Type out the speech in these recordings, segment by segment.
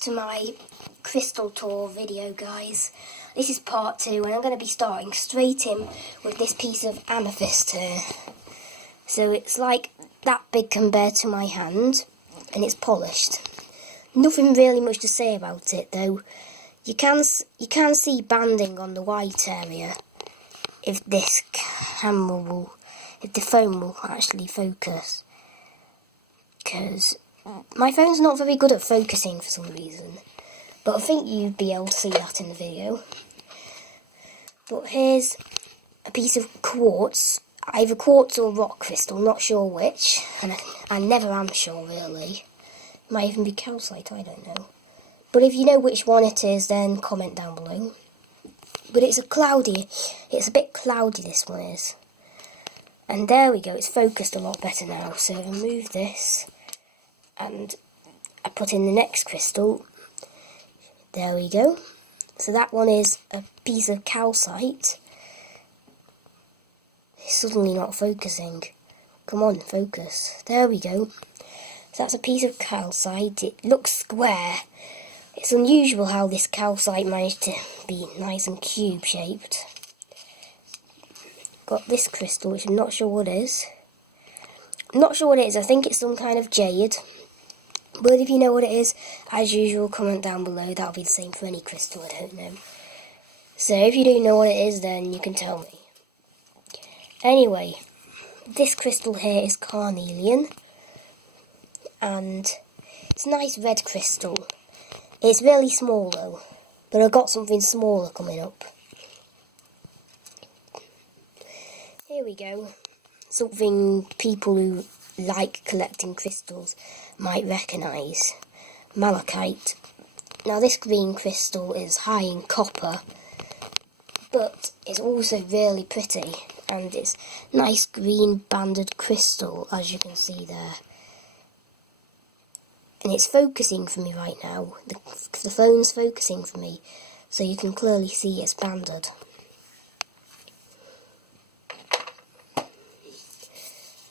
to my crystal tour video, guys. This is part 2 and I'm going to be starting straight in with this piece of amethyst here. So it's like that big compared to my hand and it's polished. Nothing really much to say about it though. You can see banding on the white area if the phone will actually focus. Because my phone's not very good at focusing for some reason. But I think you'd be able to see that in the video. But here's a piece of quartz. Either quartz or rock crystal, not sure which. And I never am sure really. It might even be calcite, I don't know. But if you know which one it is, then comment down below. But it's a bit cloudy, this one is. And there we go, it's focused a lot better now. So I remove this and I put in the next crystal. There we go. So that one is a piece of calcite. It's suddenly not focusing. Come on, focus. There we go. So that's a piece of calcite. It looks square. It's unusual how this calcite managed to be nice and cube shaped. Got this crystal, which I'm not sure what it is. I'm not sure what it is. I think it's some kind of jade. But if you know what it is, as usual, comment down below. That'll be the same for any crystal, I don't know. So if you do know what it is, then you can tell me. Anyway, this crystal here is carnelian. And it's a nice red crystal. It's really small though. But I've got something smaller coming up. Here we go. Something people who like collecting crystals might recognise. Malachite. Now this green crystal is high in copper, but it's also really pretty, and it's nice green banded crystal, as you can see there. And it's focusing for me right now. The phone's focusing for me, so you can clearly see it's banded.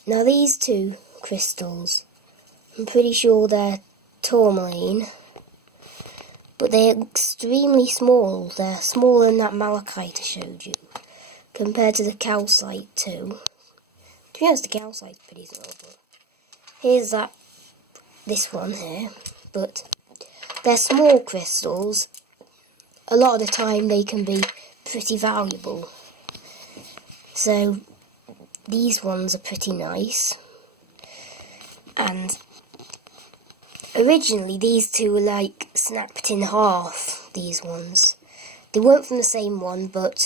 Now these two crystals, I'm pretty sure they're tourmaline, but they're extremely small. They're smaller than that malachite I showed you, compared to the calcite too. To be honest, the calcite's pretty small, but here's this one here, but they're small crystals. A lot of the time they can be pretty valuable. So these ones are pretty nice. And originally these two were like snapped in half, these ones. They weren't from the same one, but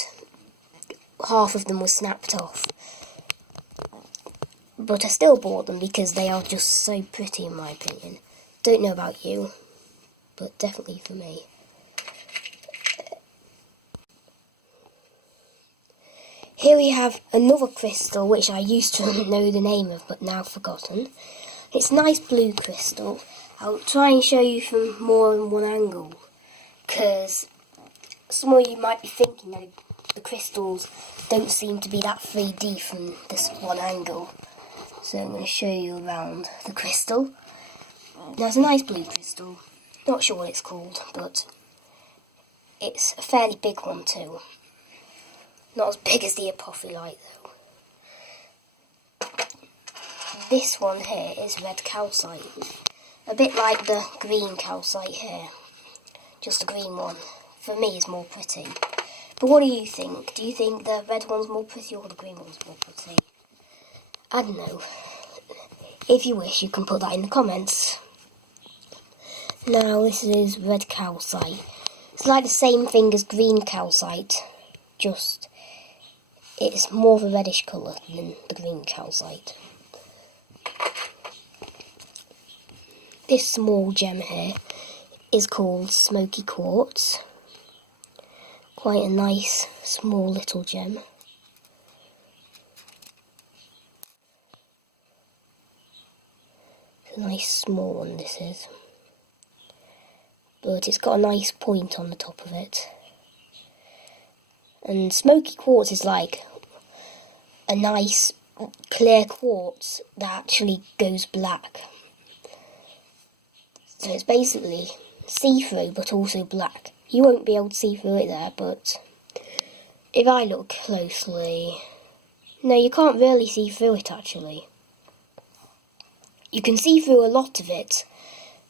half of them were snapped off. But I still bought them because they are just so pretty in my opinion. Don't know about you, but definitely for me. Here we have another crystal which I used to know the name of but now forgotten. It's a nice blue crystal. I'll try and show you from more than one angle, because some of you might be thinking that the crystals don't seem to be that 3D from this one angle. So I'm going to show you around the crystal. Now it's a nice blue crystal. Not sure what it's called, but it's a fairly big one too. Not as big as the apophyllite though. This one here is red calcite. A bit like the green calcite here. Just a green one. For me is more pretty. But what do you think? Do you think the red one's more pretty or the green one's more pretty? I don't know. If you wish, you can put that in the comments. Now this is red calcite. It's like the same thing as green calcite, just it's more of a reddish colour than the green calcite. This small gem here is called smoky quartz. Quite a nice small little gem. It's a nice small one this is. But it's got a nice point on the top of it. And smoky quartz is like a nice clear quartz that actually goes black. So it's basically see-through but also black. You won't be able to see through it there, but if I look closely, no, you can't really see through it actually. You can see through a lot of it,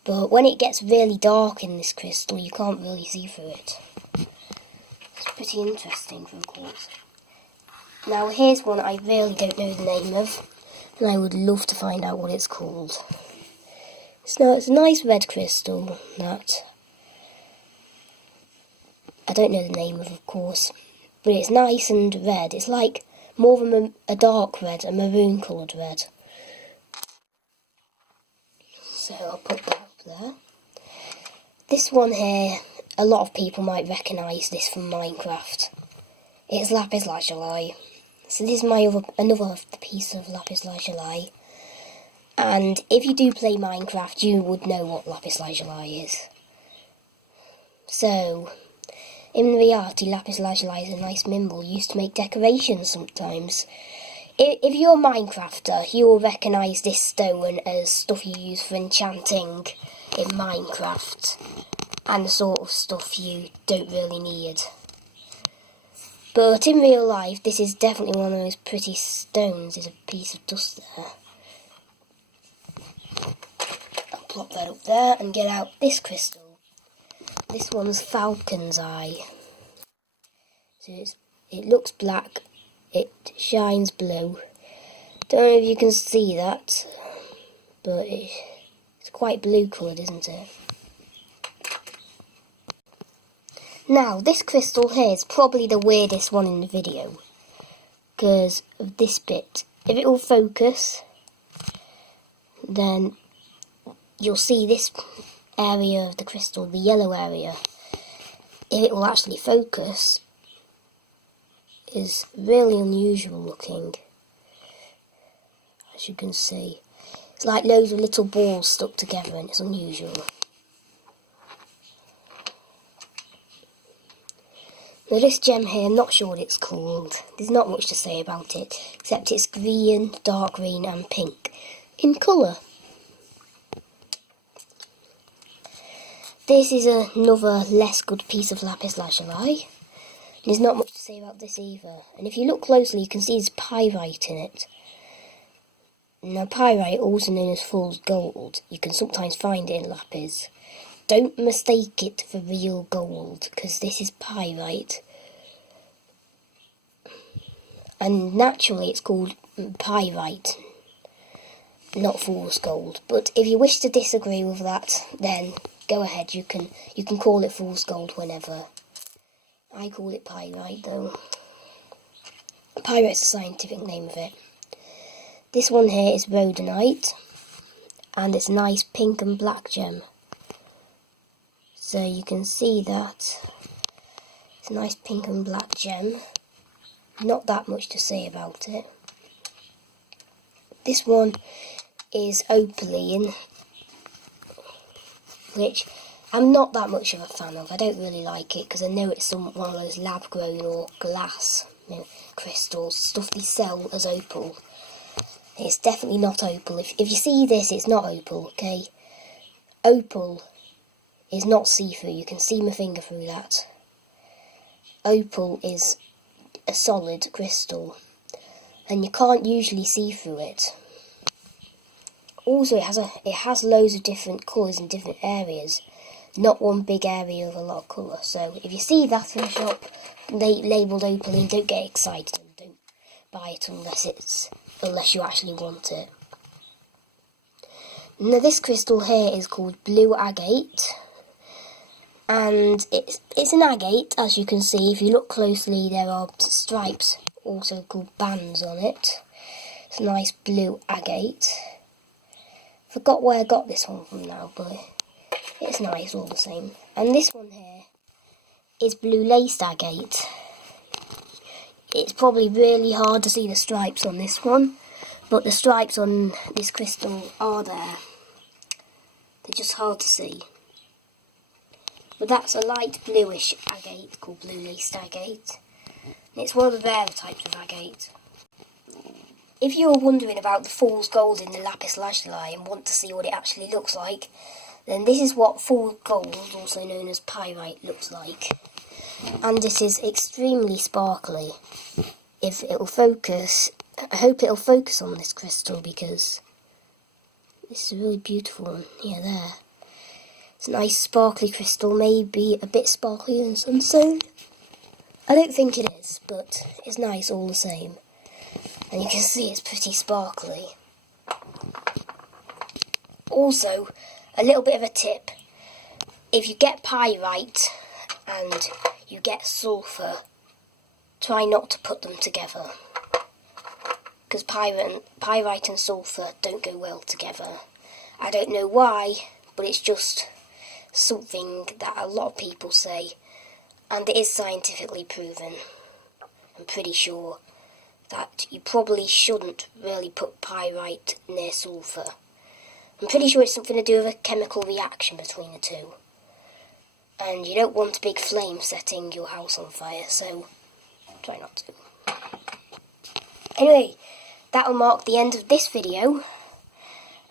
but when it gets really dark in this crystal, you can't really see through it. It's pretty interesting for a quartz. Now here's one I really don't know the name of, and I would love to find out what it's called. So it's a nice red crystal that I don't know the name of course, but it's nice and red. It's like more of a dark red, a maroon coloured red. So I'll put that up there. This one here, a lot of people might recognise this from Minecraft. It's lapis lazuli. So this is another piece of lapis lazuli. And if you do play Minecraft, you would know what lapis lazuli is. So, in reality, lapis lazuli is a nice mineral used to make decorations sometimes. If you're a Minecrafter, you will recognise this stone as stuff you use for enchanting in Minecraft, and the sort of stuff you don't really need. But in real life, this is definitely one of those pretty stones. There's a piece of dust there. I'll plop that up there and get out this crystal. This one's falcon's eye. So it looks black, it shines blue. Don't know if you can see that, but it's quite blue coloured, isn't it? Now, this crystal here is probably the weirdest one in the video, because of this bit. If it will focus, then you'll see this area of the crystal, the yellow area. If it will actually focus, is really unusual looking, as you can see. It's like loads of little balls stuck together, and it's unusual. Now this gem here, I'm not sure what it's called. There's not much to say about it, except it's green, dark green and pink in colour. This is another less good piece of lapis lazuli. There's not much to say about this either. And if you look closely, you can see there's pyrite in it. Now pyrite, also known as fool's gold, you can sometimes find it in lapis. Don't mistake it for real gold, because this is pyrite. And naturally it's called pyrite, not fool's gold. But if you wish to disagree with that, then go ahead, you can call it fool's gold whenever. I call it pyrite though. Pyrite's the scientific name of it. This one here is rhodonite, and it's a nice pink and black gem. So you can see that it's a nice pink and black gem. Not that much to say about it. This one is opaline, which I'm not that much of a fan of. I don't really like it because I know it's one of those lab grown or glass crystals, stuff they sell as opal. It's definitely not opal. If you see this, it's not opal, okay? Opal is not see-through. You can see my finger through that. Opal is a solid crystal, and you can't usually see through it. Also, it has loads of different colours in different areas, not one big area of a lot of colour. So if you see that in a shop labelled opaline, don't get excited and don't buy it unless you actually want it. Now this crystal here is called blue agate, and it's an agate, as you can see. If you look closely, there are stripes, also called bands, on it. It's a nice blue agate. Forgot where I got this one from now, but it's nice all the same. And this one here is blue laced agate. It's probably really hard to see the stripes on this one, but the stripes on this crystal are there. They're just hard to see. But that's a light bluish agate called blue laced agate. And it's one of the rarer types of agate. If you're wondering about the fool's gold in the lapis lazuli and want to see what it actually looks like, then this is what full gold, also known as pyrite, looks like. And it is extremely sparkly. If it'll focus, I hope it'll focus on this crystal because this is a really beautiful one. Yeah, there. It's a nice sparkly crystal, maybe a bit sparklier than sunstone. I don't think it is, but it's nice all the same. And you can see it's pretty sparkly. Also, a little bit of a tip. If you get pyrite and you get sulphur, try not to put them together. Because pyrite and sulphur don't go well together. I don't know why, but it's just something that a lot of people say. And it is scientifically proven. I'm pretty sure that you probably shouldn't really put pyrite near sulphur. I'm pretty sure it's something to do with a chemical reaction between the two. And you don't want a big flame setting your house on fire, so try not to. Anyway, that will mark the end of this video.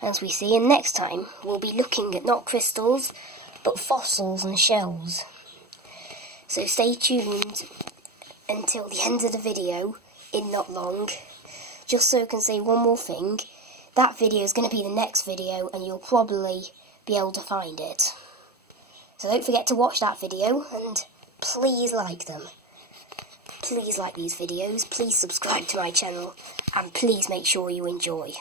As we see, and next time we'll be looking at not crystals, but fossils and shells. So stay tuned until the end of the video, in not long. Just so I can say one more thing, that video is going to be the next video and you'll probably be able to find it. So don't forget to watch that video and please like them. Please like these videos, please subscribe to my channel and please make sure you enjoy.